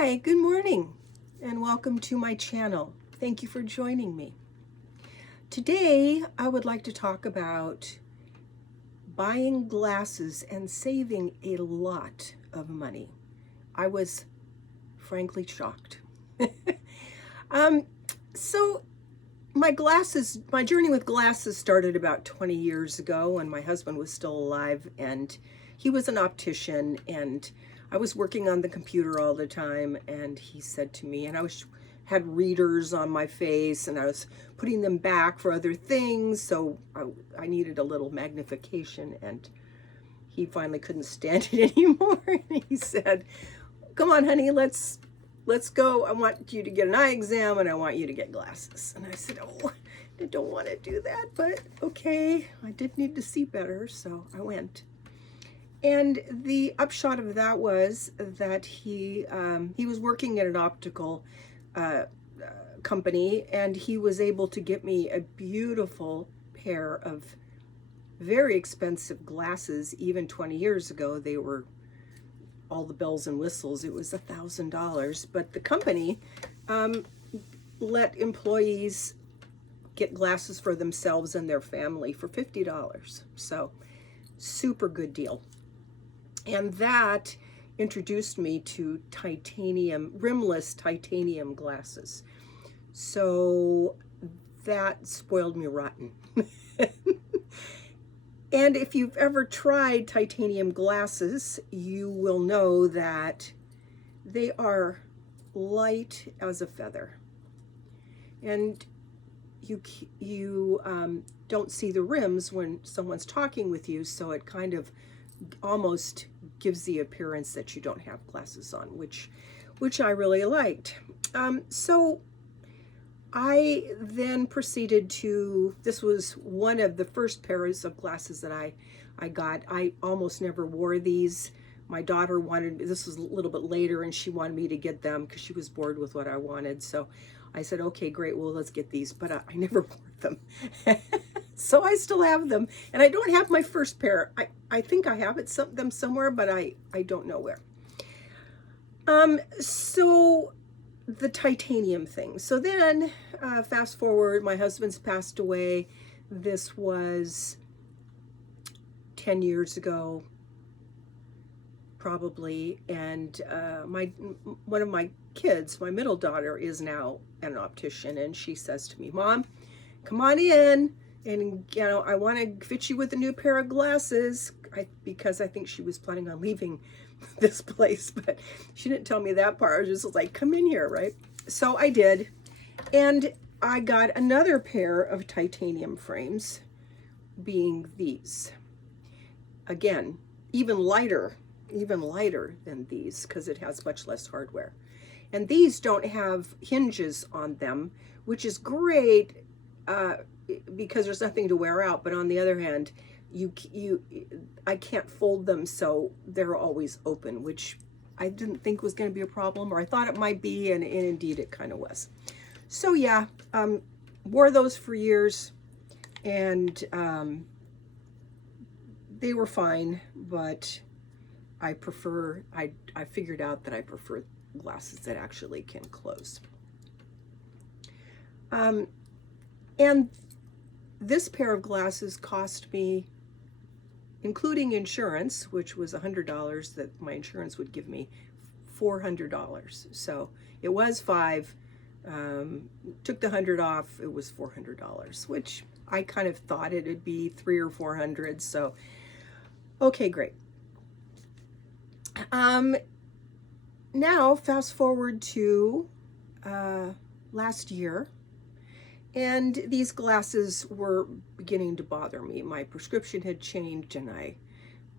Hi, good morning, and welcome to my channel. Thank you for joining me. Today, I would like to talk about buying glasses and saving a lot of money. I was frankly shocked. um, so my journey with glasses started about 20 years ago when my husband was still alive, and he was an optician, and I was working on the computer all the time, and he said to me, and had readers on my face, and I was putting them back for other things, so I needed a little magnification, and he finally couldn't stand it anymore, and he said, "Come on, honey, let's go. I want you to get an eye exam, and I want you to get glasses." And I said, "Oh, I don't want to do that, but okay." I did need to see better, so I went. And the upshot of that was that he was working at an optical company, and he was able to get me a beautiful pair of very expensive glasses. Even 20 years ago, they were all the bells and whistles. It was $1,000, but the company let employees get glasses for themselves and their family for $50. So super good deal. And that introduced me to rimless titanium glasses. So that spoiled me rotten. And if you've ever tried titanium glasses, you will know that they are light as a feather. And you don't see the rims when someone's talking with you, so it kind of almost gives the appearance that you don't have glasses on, which I really liked. So I then proceeded to, this was one of the first pairs of glasses that I got. I almost never wore these. My daughter this was a little bit later, and she wanted me to get them because she was bored with what I wanted. So I said, okay, great, well, let's get these, but I never wore them. So I still have them, and I don't have my first pair. I think I have them somewhere, but I don't know where. So the titanium thing. So then, fast forward, my husband's passed away. This was 10 years ago, probably, and one of my kids, my middle daughter, is now an optician, and she says to me, "Mom, come on in, and I want to fit you with a new pair of glasses," because I think she was planning on leaving this place, but she didn't tell me that part. I was just like, "Come in here," right? So I did, and I got another pair of titanium frames, being these. Again, even lighter than these, because it has much less hardware. And these don't have hinges on them, which is great because there's nothing to wear out. But on the other hand, I can't fold them, so they're always open, which I didn't think was going to be a problem, or I thought it might be, and indeed it kind of was. So yeah, wore those for years, and they were fine, but I figured out that I prefer glasses that actually can close. And this pair of glasses cost me, including insurance, which was $100 that my insurance would give me, $400. So it was $500. Took the $100 off, it was $400, which I kind of thought it'd be $300 or $400. So, okay, great. Now fast forward to last year, and these glasses were beginning to bother me. My prescription had changed, and I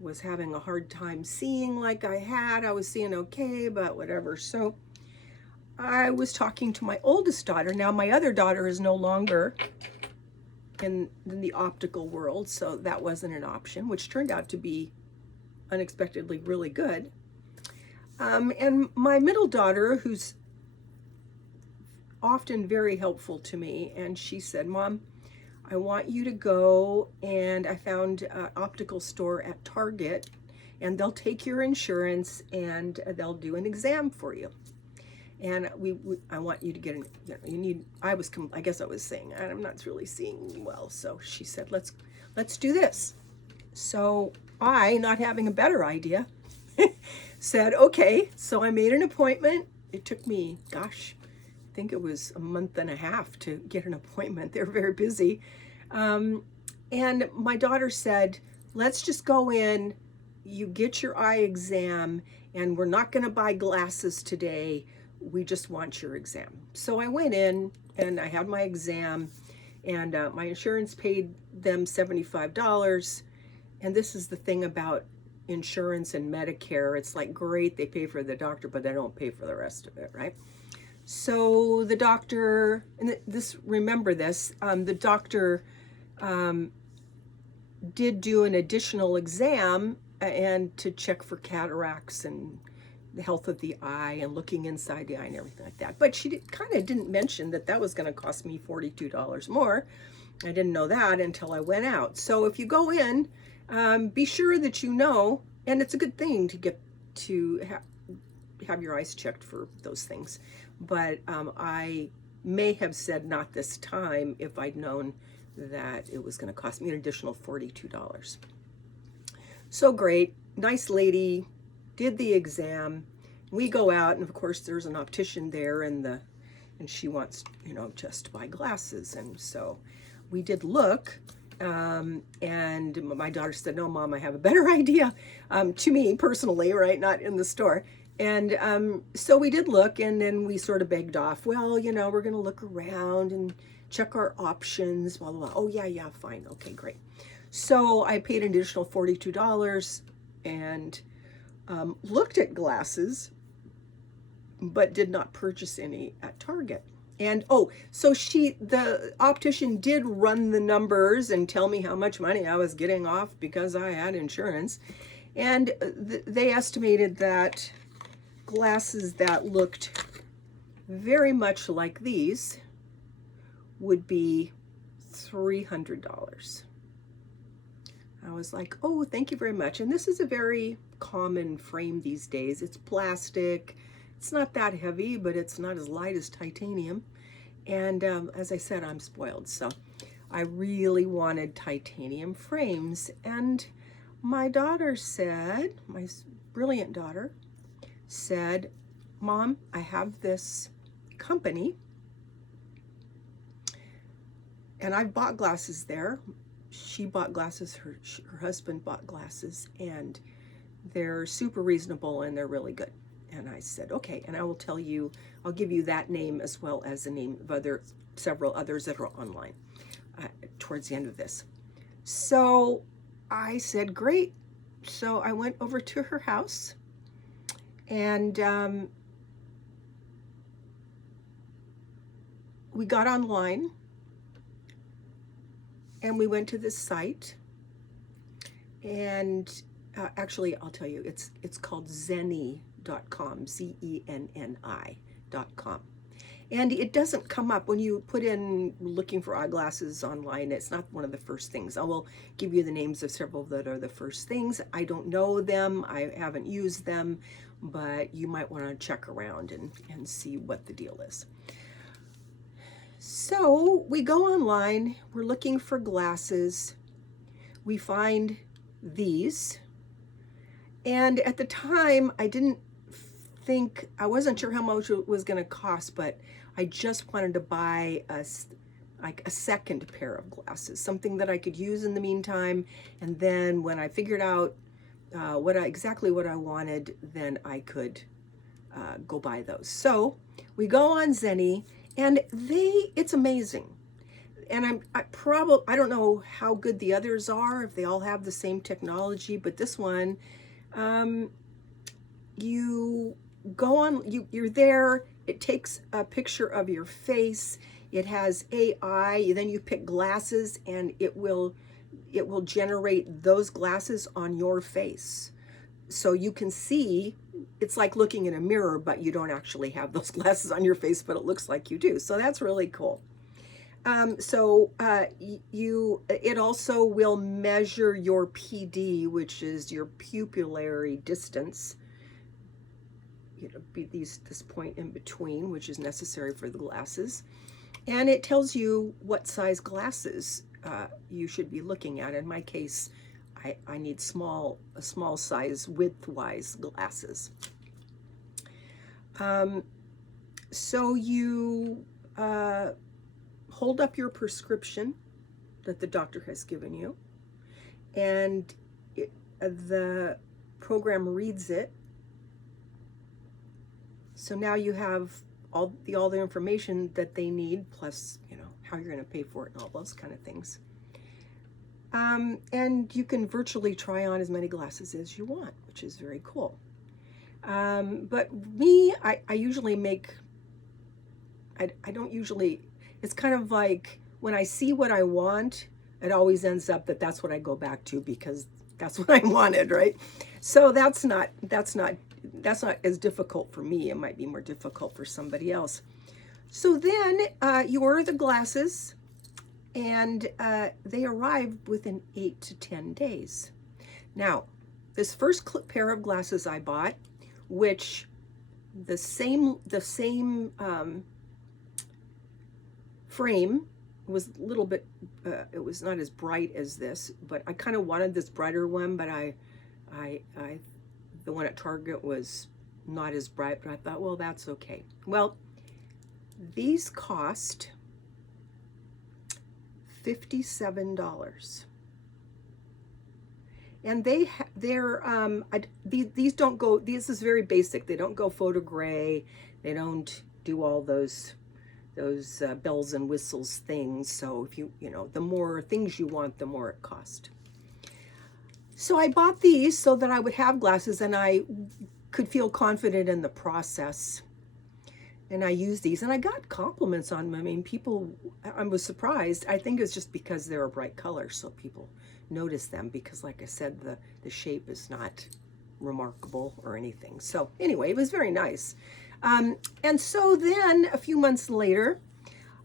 was having a hard time seeing like I had. I was seeing okay, but whatever. So I was talking to my oldest daughter. Now my other daughter is no longer in the optical world, so that wasn't an option, which turned out to be unexpectedly really good. And my middle daughter, who's often very helpful to me, and she said, "Mom, I want you to go," and I found an optical store at Target, and they'll take your insurance and they'll do an exam for you. And I want you to get you need, I guess I was saying, I'm not really seeing well. So she said, let's do this. So I, not having a better idea, said, okay. So I made an appointment. It took me, gosh, I think it was a month and a half to get an appointment. They're very busy. And my daughter said, let's just go in, you get your eye exam, and we're not going to buy glasses today. We just want your exam. So I went in and I had my exam, and my insurance paid them $75. And this is the thing about insurance and Medicare. It's like, great, they pay for the doctor, but they don't pay for the rest of it, right? So the doctor, and remember this, the doctor did do an additional exam and to check for cataracts and the health of the eye and looking inside the eye and everything like that. But she kind of didn't mention that was going to cost me $42 more. I didn't know that until I went out. So if you go in, be sure that you know, and it's a good thing to get to have your eyes checked for those things. But I may have said not this time if I'd known that it was going to cost me an additional $42. So great, nice lady, did the exam. We go out, and of course there's an optician there, and she wants, just to buy glasses. And so we did look, and my daughter said, no, Mom, I have a better idea, to me personally, right? Not in the store. And so we did look, and then we sort of begged off, well, we're going to look around and check our options, blah, blah, blah. Oh, yeah, fine. Okay, great. So I paid an additional $42 and looked at glasses, but did not purchase any at Target. And so the optician did run the numbers and tell me how much money I was getting off because I had insurance. And they estimated that glasses that looked very much like these would be $300. I was like, oh, thank you very much. And this is a very common frame these days. It's plastic. It's not that heavy, but it's not as light as titanium. And as I said, I'm spoiled. So I really wanted titanium frames. And my daughter said, my brilliant daughter said, Mom, I have this company, and I've bought glasses there. She bought glasses, her husband bought glasses, and they're super reasonable and they're really good. And I said, okay, and I'll give you that name as well as the name of several others that are online towards the end of this. So I said, great. So I went over to her house, and we got online, and we went to this site, and actually, I'll tell you, it's called Zenni.com, Zenni.com. And it doesn't come up when you put in looking for eyeglasses online. It's not one of the first things. I will give you the names of several that are the first things. I don't know them. I haven't used them, but you might want to check around and see what the deal is. So we go online. We're looking for glasses. We find these. And at the time, I wasn't sure how much it was going to cost, but I just wanted to buy a second pair of glasses, something that I could use in the meantime. And then when I figured out exactly what I wanted, then I could go buy those. So we go on Zenni, and it's amazing. And I don't know how good the others are, if they all have the same technology, but this one, you go on, you're there, it takes a picture of your face, it has AI, then you pick glasses, and it will generate those glasses on your face. So you can see, it's like looking in a mirror, but you don't actually have those glasses on your face, but it looks like you do. So that's really cool. It also will measure your PD, which is your pupillary distance. be this point in between, which is necessary for the glasses. And it tells you what size glasses you should be looking at. In my case, I need a small size width-wise glasses. So you hold up your prescription that the doctor has given you, and the program reads it. So now you have all the information that they need, plus how you're going to pay for it and all those kind of things. And you can virtually try on as many glasses as you want, which is very cool. But me, I usually make, I don't usually, it's kind of like when I see what I want, it always ends up that's what I go back to because that's what I wanted, right? So that's not as difficult for me. It might be more difficult for somebody else. So then you order the glasses, and they arrive within 8 to 10 days. Now, this first pair of glasses I bought, which the same frame was a little bit, it was not as bright as this, but I kind of wanted this brighter one, but the one at Target was not as bright, but I thought, well, that's okay. Well, these cost $57. And these don't go, this is very basic. They don't go photo gray. They don't do all those bells and whistles things. So if the more things you want, the more it costs. So I bought these so that I would have glasses and I could feel confident in the process. And I used these and I got compliments on them. I mean, I was surprised. I think it's just because they're a bright color, so people notice them because, like I said, the shape is not remarkable or anything. So anyway, it was very nice. And so then a few months later,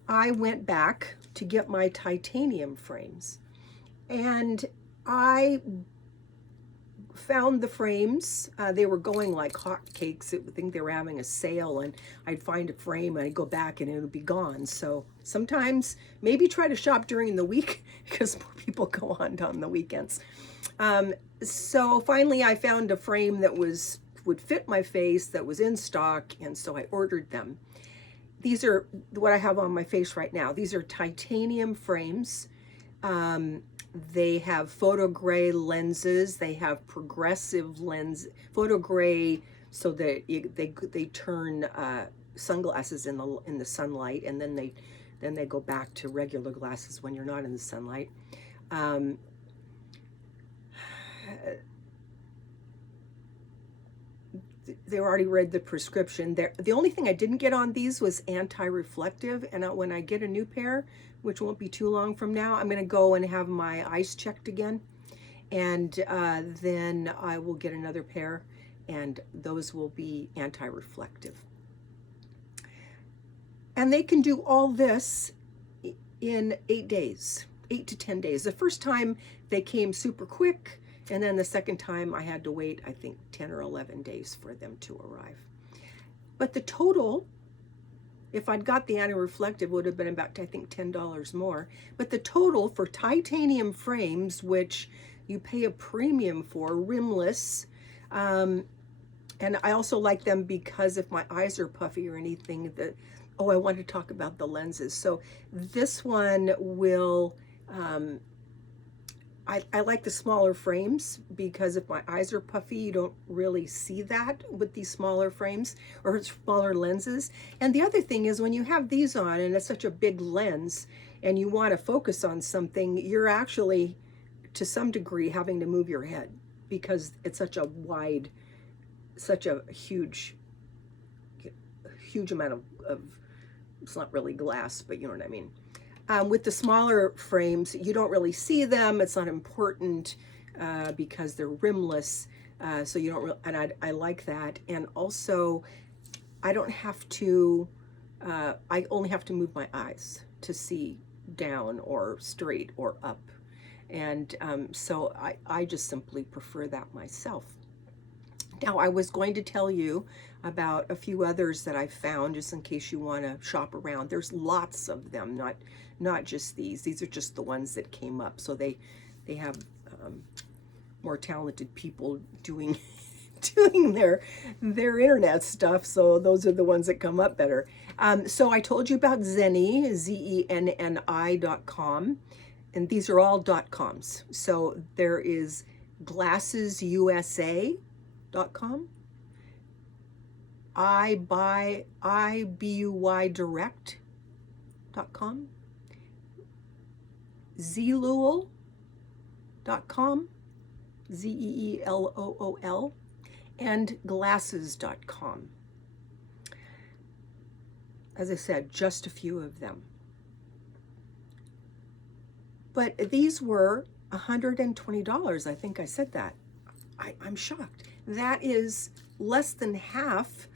I went back to get my titanium frames. And I found the frames. They were going like hotcakes. I think they were having a sale, and I'd find a frame and I'd go back and it would be gone. So sometimes maybe try to shop during the week because more people go on the weekends. So finally I found a frame that would fit my face, that was in stock, and so I ordered them. These are what I have on my face right now. These are titanium frames. They have photo gray lenses. They have progressive lens, photo gray, so that they turn sunglasses in the sunlight, and then they go back to regular glasses when you're not in the sunlight. They already read the prescription. The only thing I didn't get on these was anti-reflective, and when I get a new pair, which won't be too long from now, I'm going to go and have my eyes checked again, and then I will get another pair, and those will be anti-reflective. And they can do all this in 8 days, 8 to 10 days. The first time they came super quick, and then the second time I had to wait, I think, 10 or 11 days for them to arrive. But the total, if I'd got the anti-reflective, would have been about, I think, $10 more. But the total for titanium frames, which you pay a premium for, rimless, and I also like them because if my eyes are puffy or anything, I want to talk about the lenses. So this one will, I like the smaller frames because if my eyes are puffy, you don't really see that with these smaller frames or smaller lenses. And the other thing is when you have these on and it's such a big lens and you want to focus on something, you're actually, to some degree, having to move your head because it's such a huge amount of, it's not really glass, but you know what I mean. With the smaller frames, you don't really see them. It's not important because they're rimless, so you don't really, and I like that. And also, I don't have to, I only have to move my eyes to see down or straight or up. And so I just simply prefer that myself. Now, I was going to tell you about a few others that I found, just in case you want to shop around. There's lots of them, not just these. These are just the ones that came up. So they have more talented people doing doing their internet stuff, so those are the ones that come up better. So I told you about Zenni, ZENNI.com, and these are all .coms. So there is GlassesUSA.com, IBUYDirect.com, Zeelool.com, ZEELOOL, and glasses.com. As I said, just a few of them. But these were $120. I think I said that. I'm shocked. That is less than half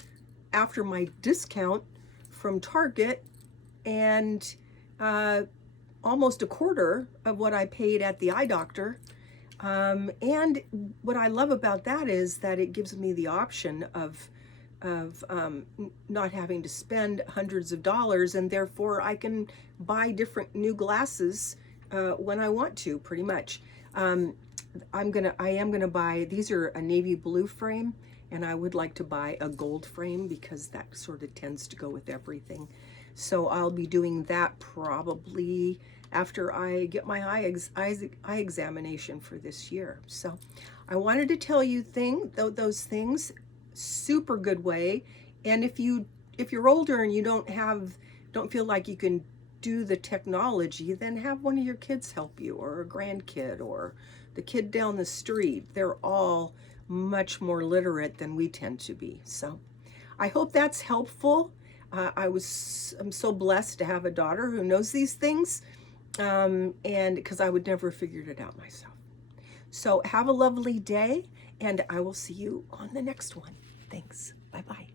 after my discount from Target, and almost a quarter of what I paid at the eye doctor. And what I love about that is that it gives me the option of not having to spend hundreds of dollars, and therefore I can buy different new glasses when I want to, pretty much. I am gonna buy, these are a navy blue frame, and I would like to buy a gold frame because that sort of tends to go with everything. So I'll be doing that probably after I get my eye examination for this year. So I wanted to tell you those things, super good way. And if you're older and you don't feel like you can do the technology, then have one of your kids help you, or a grandkid, or the kid down the street. They're all much more literate than we tend to be. So I hope that's helpful. I'm so blessed to have a daughter who knows these things, and because I would never have figured it out myself. So have a lovely day, and I will see you on the next one. Thanks. Bye-bye.